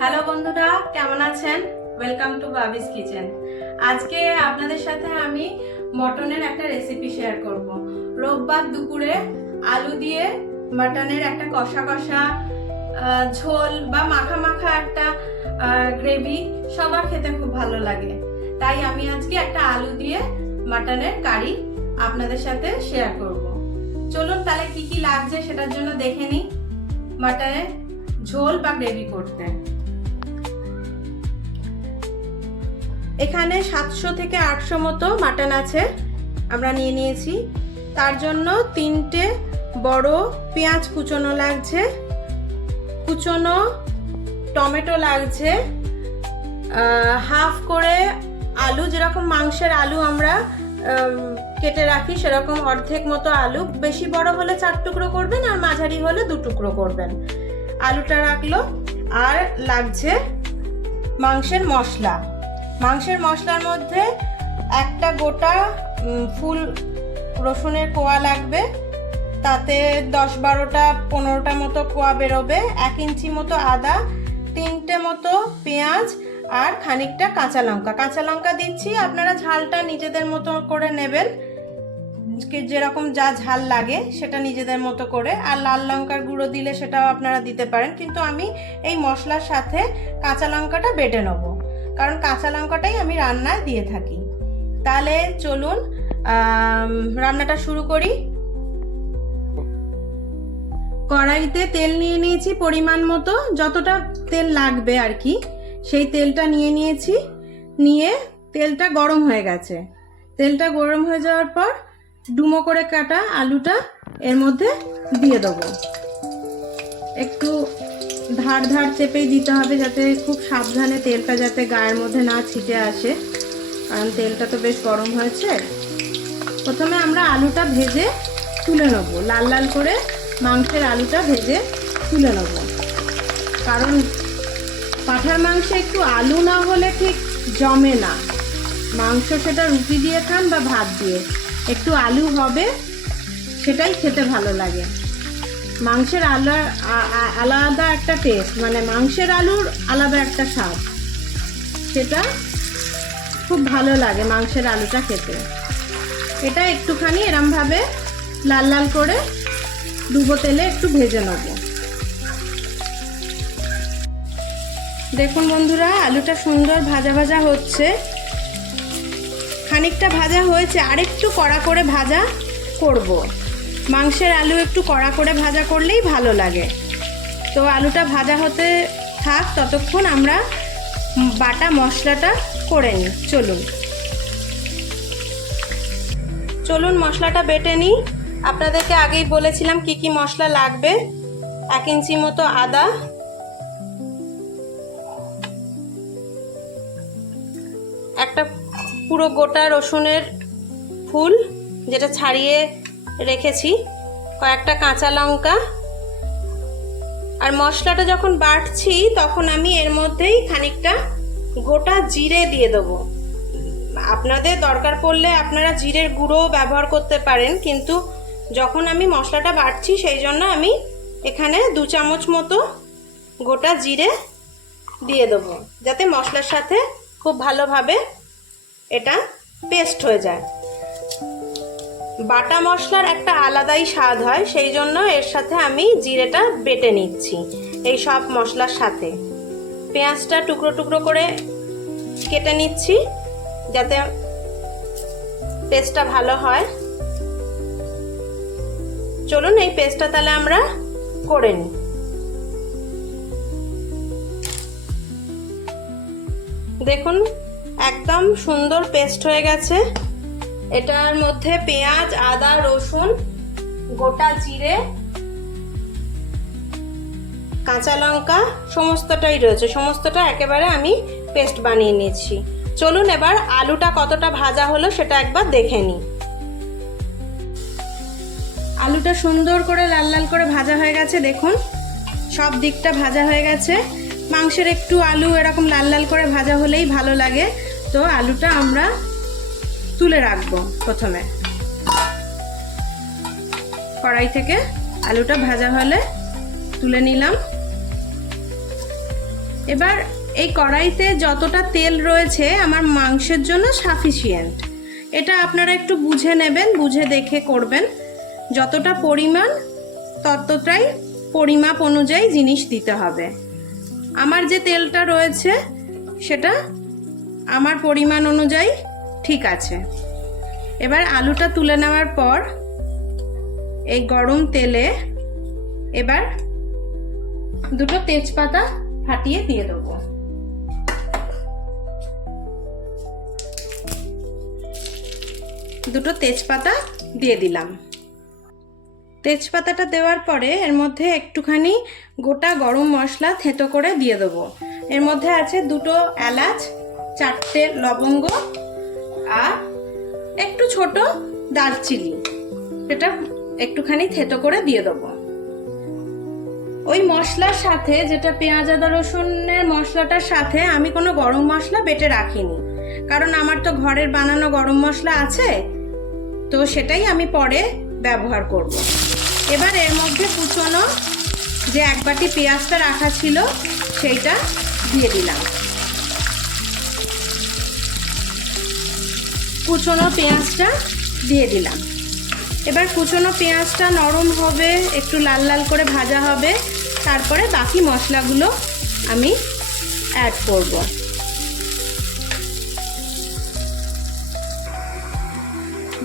Hello বন্ধুরা, কেমন আছেন? Welcome to Babi's kitchen. আজকে আপনাদের সাথে আমি মটনের একটা রেসিপি শেয়ার করব। রোববার দুপুরে আলু দিয়ে মটনের একটা কষা কষা ঝোল বা মাখা মাখা একটা গ্রেভি সবার খেতে খুব ভালো লাগে। তাই আমি আজকে একটা আলু দিয়ে মটনের কারি আপনাদের সাথে শেয়ার করব। চলুন তাহলে কি কি লাগছে সেটার জন্য দেখে নিই মটনের ঝোল বা গ্রেভি করতে। এখানে 700 থেকে 800 মতো মাটন আছে, আমরা নিয়ে নিয়েছি। তার জন্য 3টে বড় পেঁয়াজ কুচনো লাগছে, কুচনো টমেটো লাগছে, হাফ করে আলু, যেরকম মাংসের আলু আমরা কেটে রাখি সেরকম অর্ধেক মতো আলু, বেশি বড় হলে 4 টুকরো করবেন আর মাঝারি হলে 2 টুকরো করবেন। আলুটা রাখলো। আর লাগছে মাংসের মশলা। মাংসের মশলার মধ্যে একটা গোটা ফুল রসুনের কোয়া লাগবে, তাতে 10-12টা 15টা মতো কোয়া বেরোবে, 1 ইঞ্চি মতো আদা, 3টে মতো পেঁয়াজ আর খানিকটা কাঁচা লঙ্কা। কাঁচা লঙ্কা দিচ্ছি, আপনারা ঝালটা নিজেদের মতো করে নেবেন, যেরকম যা ঝাল লাগে সেটা নিজেদের মতো করে। আর লাল লঙ্কার গুঁড়ো দিলে সেটাও আপনারা দিতে পারেন, কিন্তু আমি এই মশলার সাথে কাঁচা লঙ্কাটা বেটে নেব, কারণ কাঁচা লঙ্কাটাই আমি রান্নায় দিয়ে থাকি। তাহলে চলুন রান্নাটা শুরু করি। কড়াইতে তেল নিয়ে নিয়েছি পরিমাণ মতো, যতটা তেল লাগবে আর কি, সেই তেলটা নিয়ে নিয়েছি। নিয়ে তেলটা গরম হয়ে গেছে। তেলটা গরম হয়ে যাওয়ার পর ডুমো করে কাটা আলুটা এর মধ্যে দিয়ে দেবো। একটু ধার ধার চেপেই দিতে হবে, যাতে খুব সাবধানে তেলটা যাতে গায়ের মধ্যে না ছিটে আসে, কারণ তেলটা তো বেশ গরম হয়েছে। প্রথমে আমরা আলুটা ভেজে তুলে নেব, লাল লাল করে মাংসের আলুটা ভেজে তুলে নেব, কারণ পাঁঠার মাংসে একটু আলু না হলে ঠিক জমে না মাংস, সেটা রুটি দিয়ে খান বা ভাত দিয়ে, একটু আলু হবে, সেটাই খেতে ভালো লাগে। মাংসের আলাদা একটা টেস্ট, মানে মাংসের আলুর আলাদা একটা স্বাদ, সেটা খুব ভালো লাগে মাংসের আলুটা খেতে। এটা একটুখানি এরমভাবে লাল লাল করে ডুবো তেলে একটু ভেজে নেব। দেখুন বন্ধুরা, আলুটা সুন্দর ভাজা ভাজা হচ্ছে, খানিকটা ভাজা হয়েছে, আরেকটু কড়া করে ভাজা করব। মাংসের আলু একটু কড়া করে ভাজা করলেই ভালো লাগে। তো আলুটা ভাজা হতে থাক, ততক্ষণ আমরা বাটা মশলাটা করে নিই। চলুন মশলাটা বেটে নিই। আপনাদেরকে আগেই বলেছিলাম কি কি মশলা লাগবে। 1 ইঞ্চি মতো আদা, একটা পুরো গোটা রসুনের ফুল যেটা ছাড়িয়ে রেখেছি, কয়েকটা কাঁচা লঙ্কা। আর মশলাটা যখন বাটছি তখন আমি এর মধ্যেই খানিকটা গোটা জিরে দিয়ে দেবো। আপনাদের দরকার পড়লে আপনারা জিরের গুঁড়ো ব্যবহার করতে পারেন, কিন্তু যখন আমি মশলাটা বাটছি সেই জন্য আমি এখানে 2 চামচ মতো গোটা জিরে দিয়ে দেবো, যাতে মশলার সাথে খুব ভালোভাবে এটা পেস্ট হয়ে যায়। বাটা মশলার একটা আলাদাই স্বাদ হয়, সেই জন্য এর সাথে আমি জিরেটা বেটে নিচ্ছি এই সব মশলার সাথে। পেঁয়াজটা টুকরো টুকরো করে কেটে নিচ্ছি যাতে পেস্টটা ভালো হয়। চলুন এই পেস্টটা তাহলে আমরা করে নিই। দেখুন একদম সুন্দর পেস্ট হয়ে গেছে। এটার মধ্যে পেঁয়াজ, আদা, রসুন, গোটা জিরে, কাঁচা লঙ্কা সমস্তটাই রয়েছে, সমস্তটা একেবারে আমি পেস্ট বানিয়ে নিয়েছি। চলুন এবার আলুটা কতটা ভাজা হলো সেটা একবার দেখে নিই। আলুটা সুন্দর করে লাল লাল করে ভাজা হয়ে গেছে, দেখুন সব দিকটা ভাজা হয়ে গেছে। মাংসের একটু আলু এরকম লাল লাল করে ভাজা হলেই ভালো লাগে। তো আলুটা আমরা তুলে রাখবো। প্রথমে কড়াই থেকে আলুটা ভাজা হলে তুলে নিলাম। এবার এই কড়াইতে যতটা তেল রয়েছে আমার মাংসের জন্য সাফিসিয়েন্ট। এটা আপনারা একটু বুঝে নেবেন, বুঝে দেখে করবেন। যতটা পরিমাণ ততটাই পরিমাপ অনুযায়ী জিনিস দিতে হবে। আমার যে তেলটা রয়েছে সেটা আমার পরিমাণ অনুযায়ী ঠিক আছে। এবার আলুটা তুলে নেওয়ার পর এই গরম তেলে এবার দুটো তেজপাতা ফাটিয়ে দিয়ে দেবো। দুটো তেজপাতা দিয়ে দিলাম। তেজপাতাটা দেওয়ার পরে এর মধ্যে একটুখানি গোটা গরম মশলা থেঁতো করে দিয়ে দেবো। এর মধ্যে আছে দুটো এলাচ, 4টে লবঙ্গ আর একটু ছোট দারচিনি, এটা একটুখানি থেঁতো করে দিয়ে দেবো। ওই মশলার সাথে, যেটা পেঁয়াজ আদা রসুনের মশলাটার সাথে আমি কোনো গরম মশলা বেটে রাখিনি, কারণ আমার তো ঘরের বানানো গরম মশলা আছে, তো সেটাই আমি পরে ব্যবহার করব। এবার এর মধ্যে কুচনো যে 1 বাটি পেঁয়াজটা রাখা ছিল সেইটা দিয়ে দিলাম। কুচনো পেঁয়াজটা দিয়ে দিলাম। এবার কুচনো পেঁয়াজটা নরম হবে, একটু লাল লাল করে ভাজা হবে, তারপরে বাকি মশলাগুলো আমি অ্যাড করব।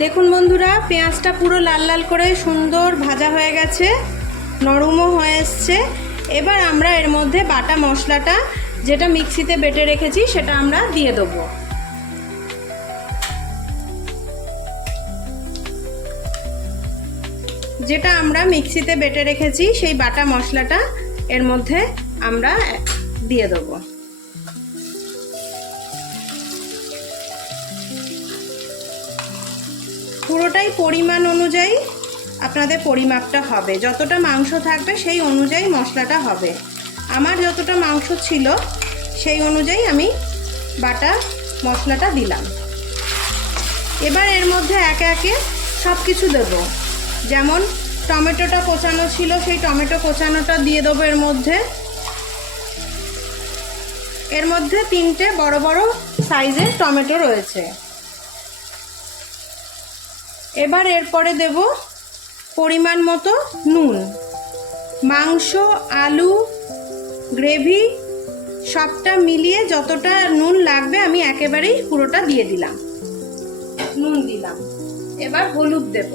দেখুন বন্ধুরা, পেঁয়াজটা পুরো লাল লাল করে সুন্দর ভাজা হয়ে গেছে, নরমও হয়ে এসছে। এবার আমরা এর মধ্যে বাটা মশলাটা, যেটা মিক্সিতে বেটে রেখেছি, সেটা আমরা দিয়ে দেবো। যেটা আমরা মিক্সিতে বেটে রেখেছি সেই বাটা মশলাটা এর মধ্যে আমরা দিয়ে দেবো। পুরোটাই পরিমাণ অনুযায়ী আপনাদের পরিমাপটা হবে, যতটা মাংস থাকবে সেই অনুযায়ী মশলাটা হবে। আমার যতটা মাংস ছিল সেই অনুযায়ী আমি বাটা মশলাটা দিলাম। এবার এর মধ্যে একে একে সব কিছু দেবো। যেমন টমেটোটা কোচানো ছিল, সেই টমেটো কোচানোটা দিয়ে দেবো এর মধ্যে। এর মধ্যে 3টে বড় বড় সাইজের টমেটো রয়েছে। এবার এরপরে দেব পরিমাণ মতো নুন। মাংস, আলু, গ্রেভি সবটা মিলিয়ে যতটা নুন লাগবে আমি একেবারেই পুরোটা দিয়ে দিলাম। নুন দিলাম। এবার হলুদ দেব।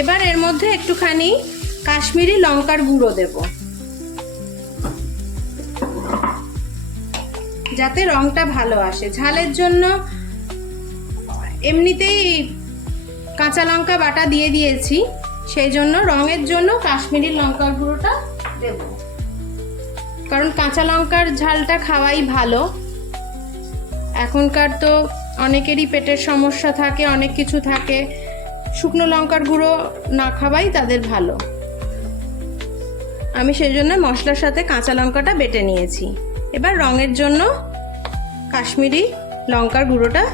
এবার এর মধ্যে একটুখানি কাশ্মীরি লঙ্কার গুঁড়ো দেব, যাতে রংটা ভালো আসে। ঝালের জন্য এমনিতেই কাঁচা লঙ্কা বাটা দিয়ে দিয়েছি, সেই জন্য রঙের জন্য কাশ্মীরি লঙ্কার গুঁড়োটা দেব, কারণ কাঁচা লঙ্কার ঝালটা খাওয়াই ভালো। এখনকার তো অনেকেরই পেটের সমস্যা থাকে, অনেক কিছু থাকে, শুকনো লঙ্কার গুঁড়ো না খাওয়াই তাদের ভালো। আমি সেই জন্য মশলার সাথে কাঁচা লঙ্কাটা বেটে নিয়েছি। এবার রঙের জন্য কাশ্মীরি লঙ্কার গুঁড়োটা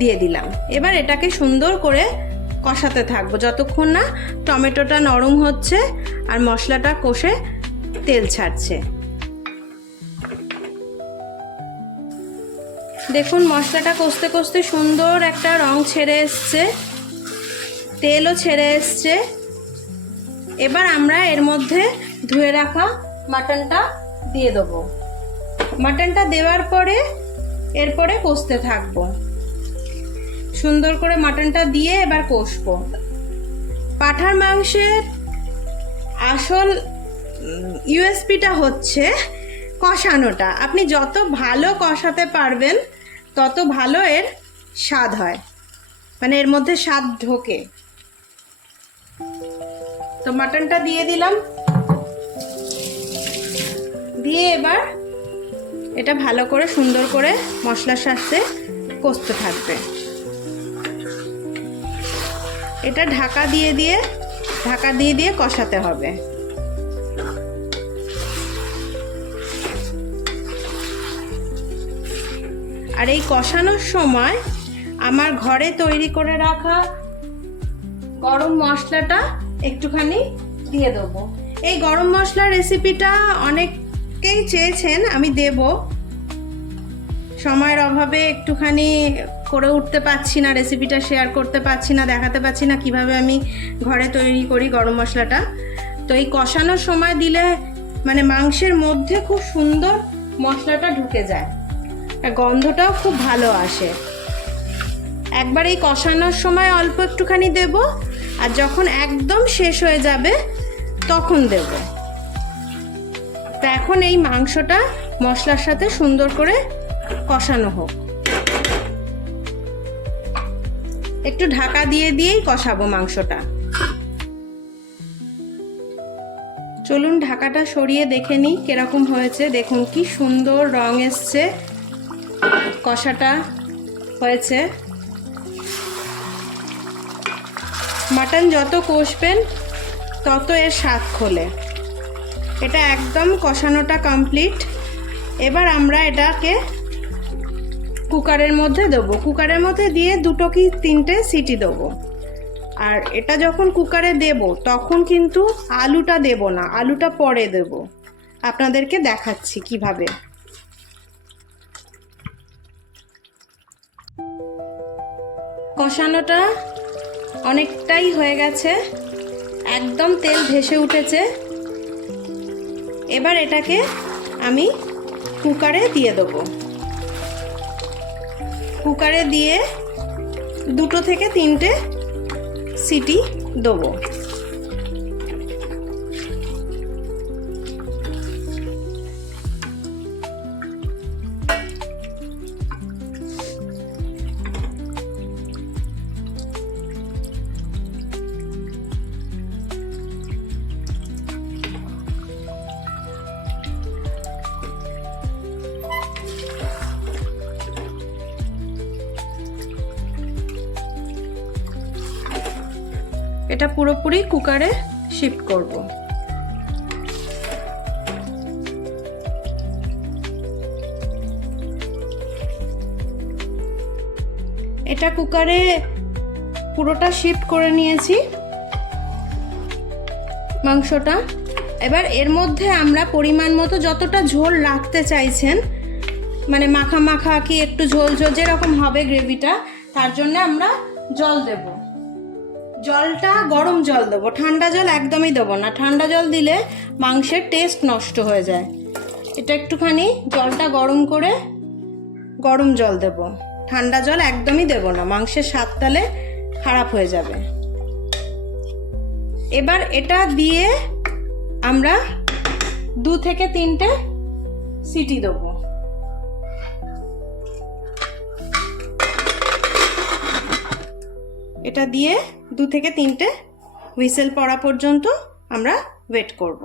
দিয়ে দিলাম। এবার এটাকে সুন্দর করে কষাতে থাকবো যতক্ষণ না টমেটোটা নরম হচ্ছে আর মশলাটা কষে তেল ছাড়ছে। দেখুন মশলাটা কষতে কষতে সুন্দর একটা রং ছেড়ে এসছে, তেলও ছেড়ে এসছে। এবার আমরা এর মধ্যে ধুয়ে রাখা মাটনটা দিয়ে দেবো। মাটনটা দেওয়ার পরে এরপরে কষতে থাকবো, সুন্দর করে মাটনটা দিয়ে এবার কষবো। পাঁঠার মাংসের আসল ইউএসপিটা হচ্ছে কষানোটা। আপনি যত ভালো কষাতে পারবেন তত ভালো এর স্বাদ হয়, মানে এর মধ্যে স্বাদ ঢোকে। তো মাটনটা দিয়ে দিলাম, দিয়ে এবার এটা ভালো করে সুন্দর করে মশলার সাথে কষতে থাকবে। এটা ঢাকা দিয়ে দিয়ে কষাতে হবে। আর এই কষানোর সময় আমার ঘরে তৈরি করে রাখা গরম মশলাটা একটুখানি দিয়ে দেবো। এই গরম মশলার রেসিপিটা অনেকেই চেয়েছেন, আমি দেব, সময়ের অভাবে একটুখানি করে উঠতে পারছি না, রেসিপিটা শেয়ার করতে পারছি না, দেখাতে পারছি না কিভাবে আমি ঘরে তৈরি করি গরম মশলাটা। তো এই কষানোর সময় দিলে মানে মাংসের মধ্যে খুব সুন্দর মশলাটা ঢুকে যায়, আর গন্ধটাও খুব ভালো আসে। একবার এই কষানোর সময় অল্প একটুখানি দেব, আর যখন একদম শেষ হয়ে যাবে তখন দেব। তো এখন এই মাংসটা মশলার সাথে সুন্দর করে কষানো হোক। একটু ঢাকা দিয়ে দিয়েই কষাবো মাংসটা। চলুন ঢাকাটা সরিয়ে দেখে নিই কিরকম হয়েছে। দেখুন কি সুন্দর রং এসছে, কষাটা হয়েছে। মাটন যত কষবেন তত এর স্বাদ খোলে। এটা একদম কষানোটা কমপ্লিট। এবার আমরা এটাকে কুকারের মধ্যে দেবো। কুকারের মধ্যে দিয়ে 2 কি 3টে সিটি দেবো। আর এটা যখন কুকারে দেব তখন কিন্তু আলুটা দেব না, আলুটা পরে দেব। আপনাদেরকে দেখাচ্ছি কিভাবে। কষানোটা অনেকটাই হয়ে গেছে, একদম তেল ভেসে উঠেছে। এবার এটাকে আমি কুকারে দিয়ে দেবো। কুকারে দিয়ে 2 থেকে 3টে সিটি দেবো। এটা পুরোপুরি কুকারে শিফট করব। এটা কুকারে পুরোটা শিফট করে নিয়েছি মাংসটা। এবার এর মধ্যে আমরা পরিমাণ মতো যতটা ঝোল রাখতে চাইছেন, মানে মাখা মাখা কি একটু ঝোল ঝোল যেরকম হবে গ্রেভিটা, তার জন্য আমরা জল দেব। জলটা গরম জল দেবো, ঠান্ডা জল একদমই দেবো না। ঠান্ডা জল দিলে মাংসের টেস্ট নষ্ট হয়ে যায়। এটা একটুখানি জলটা গরম করে গরম জল দেব, ঠান্ডা জল একদমই দেব না, মাংসের স্বাদ তাহলে খারাপ হয়ে যাবে। এবার এটা দিয়ে আমরা 2 থেকে 3টে সিটি দেবো। এটা দিয়ে 2 থেকে 3টে হুইসেল পড়া পর্যন্ত আমরা ওয়েট করব।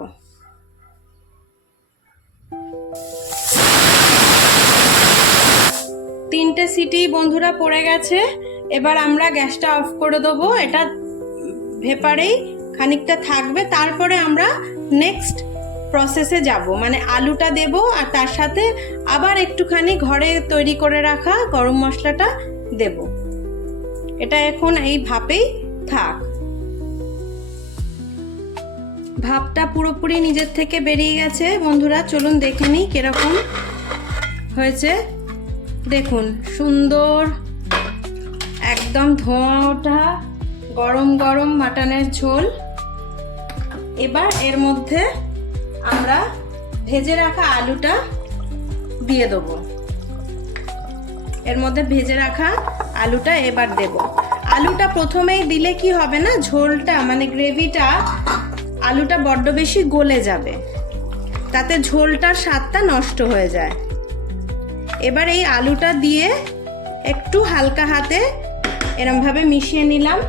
3টে সিটি বন্ধুরা পড়ে গেছে। এবার আমরা গ্যাসটা অফ করে দেবো। এটা ভেপারেই খানিকটা থাকবে, তারপরে আমরা নেক্সট প্রসেসে যাব, মানে আলুটা দেব আর তার সাথে আবার একটুখানি ঘরে তৈরি করে রাখা গরম মশলাটা দেব। এটা এখন এই ভাপেই থাক। ভাপটা পুরোপুরি নিজের থেকে বেরিয়ে গেছে বন্ধুরা। চলুন দেখে নিই কিরকম হয়েছে। দেখুন সুন্দর একদম ধোঁয়া ওঠা গরম গরম মাটনের ঝোল। এবার এর মধ্যে আমরা ভেজে রাখা আলুটা দিয়ে দেবো। এর মধ্যে ভেজে রাখা আলুটা এবার দেব। আলুটা প্রথমেই দিলে কি হবে না, ঝোলটা মানে গ্রেভিটা আলুটা বড্ড বেশি গলে যাবে, তাতে ঝোলটার স্বাদটা নষ্ট হয়ে যায়। এবার এই আলুটা দিয়ে একটু হালকা হাতে এরমভাবে মিশিয়ে নিলাম।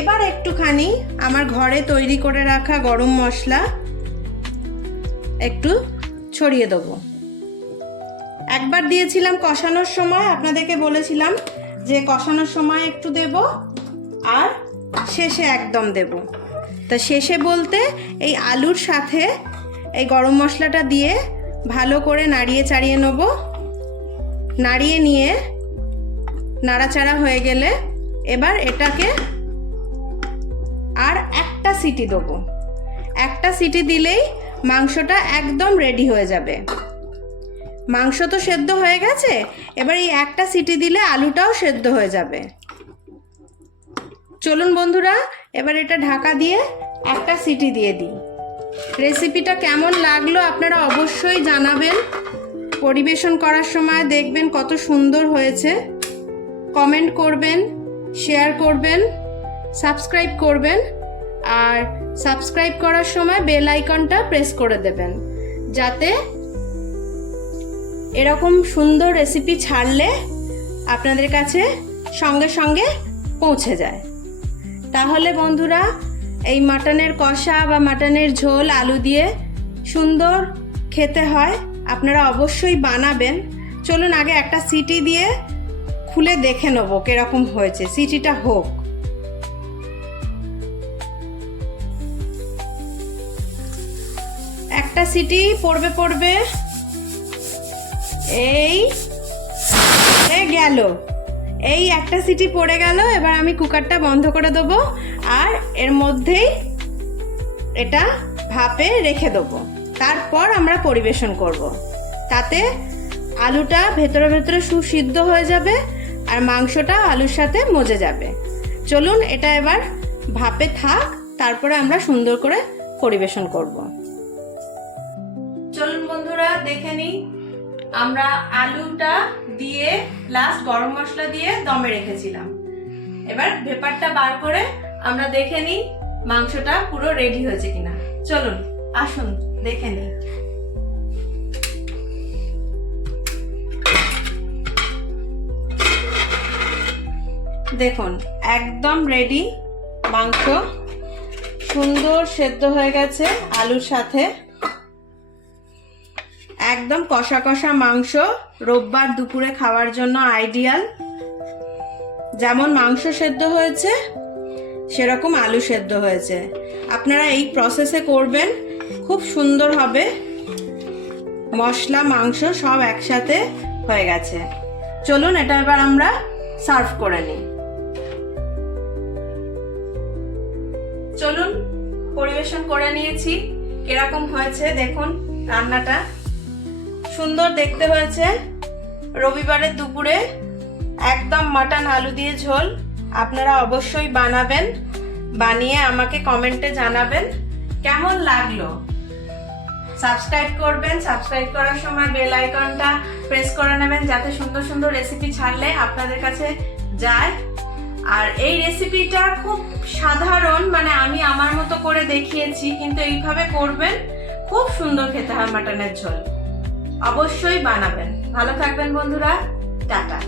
এবার একটুখানি আমার ঘরে তৈরি করে রাখা গরম মশলা একটু ছড়িয়ে দেবো। একবার দিয়েছিলাম কষানোর সময়, আপনাদেরকে বলেছিলাম যে কষানোর সময় একটু দেব আর শেষে একদম দেব। তা শেষে বলতে এই আলুর সাথে এই গরম মশলাটা দিয়ে ভালো করে নাড়িয়ে চাড়িয়ে নেব। নাড়িয়ে নিয়ে নাড়াচাড়া হয়ে গেলে এবার এটাকে আর একটা সিটি দেবো। একটা সিটি দিলেই মাংসটা একদম রেডি হয়ে যাবে। মাংস তো সেদ্ধ হয়ে গেছে, এবার এই একটা সিটি দিলে আলুটাও সেদ্ধ হয়ে যাবে। চলুন বন্ধুরা, এবার এটা ঢাকা দিয়ে একটা সিটি দিয়ে দিই। রেসিপিটা কেমন লাগলো আপনারা অবশ্যই জানাবেন। পরিবেশন করার সময় দেখবেন কত সুন্দর হয়েছে। কমেন্ট করবেন, শেয়ার করবেন, সাবস্ক্রাইব করবেন, আর সাবস্ক্রাইব করার সময় বেল আইকনটা প্রেস করে দেবেন, যাতে এরকম সুন্দর রেসিপি ছাড়লে আপনাদের কাছে সঙ্গে সঙ্গে পৌঁছে যায়। তাহলে বন্ধুরা, এই মাটনের কষা বা মাটনের ঝোল আলু দিয়ে সুন্দর খেতে হয়, আপনারা অবশ্যই বানাবেন। চলুন আগে একটা সিটি দিয়ে খুলে দেখে নেব কিরকম হয়েছে। সিটিটা হোক। একটা সিটি পড়বে এই গেল, এই একটা সিটি পড়ে গেল। এবার আমি কুকারটা বন্ধ করে দেবো আর এর মধ্যেই এটা ভাপে রেখে দেবো। তারপর আমরা পরিবেশন করব। তাতে আলুটা ভেতরে ভেতরে সুসিদ্ধ হয়ে যাবে আর মাংসটা আলুর সাথে মজে যাবে। চলুন এটা এবার ভাপে থাক, তারপরে আমরা সুন্দর করে পরিবেশন করব। চলুন বন্ধুরা, দেখে নিই। আমরা আলুটা দিয়ে লাস্ট গরম মশলা দিয়ে দমে রেখেছিলাম। এবার ভেপারটা বার করে আমরা দেখে নিই মাংসটা পুরো রেডি হয়েছে কিনা। চলুন আসুন দেখে নিই। দেখুন একদম রেডি মাংস, সুন্দর সেদ্ধ হয়ে গেছে আলুর সাথে। একদম কষা কষা মাংস, রোববার দুপুরে খাওয়ার জন্য আইডিয়াল। যেমন মাংস সেদ্ধ হয়েছে সেরকম আলু সেদ্ধ হয়েছে। আপনারা এই প্রসেসে করবেন, খুব সুন্দর হবে। মশলা মাংস সব একসাথে হয়ে গেছে। চলুন এটা এবার আমরা সার্ভ করে নিই। চলুন পরিবেশন করে নিয়েছি। কিরকম হয়েছে দেখুন, রান্নাটা সুন্দর দেখতে হয়েছে। রবিবারের দুপুরে একদম মাটন আলু দিয়ে ঝোল আপনারা অবশ্যই বানাবেন। বানিয়ে আমাকে কমেন্টে জানাবেন কেমন লাগলো। সাবস্ক্রাইব করবেন, সাবস্ক্রাইব করার সময় বেল আইকনটা প্রেস করে নেবেন, যাতে সুন্দর সুন্দর রেসিপি ছাড়লে আপনাদের কাছে যায়। আর এই রেসিপিটা খুব সাধারণ, মানে আমি আমার মতো করে দেখিয়েছি, কিন্তু এইভাবে করবেন, খুব সুন্দর খেতে হয় মাটনের ঝোল। অবশ্যই বানাবেন। ভালো থাকবেন বন্ধুরা, টাটা।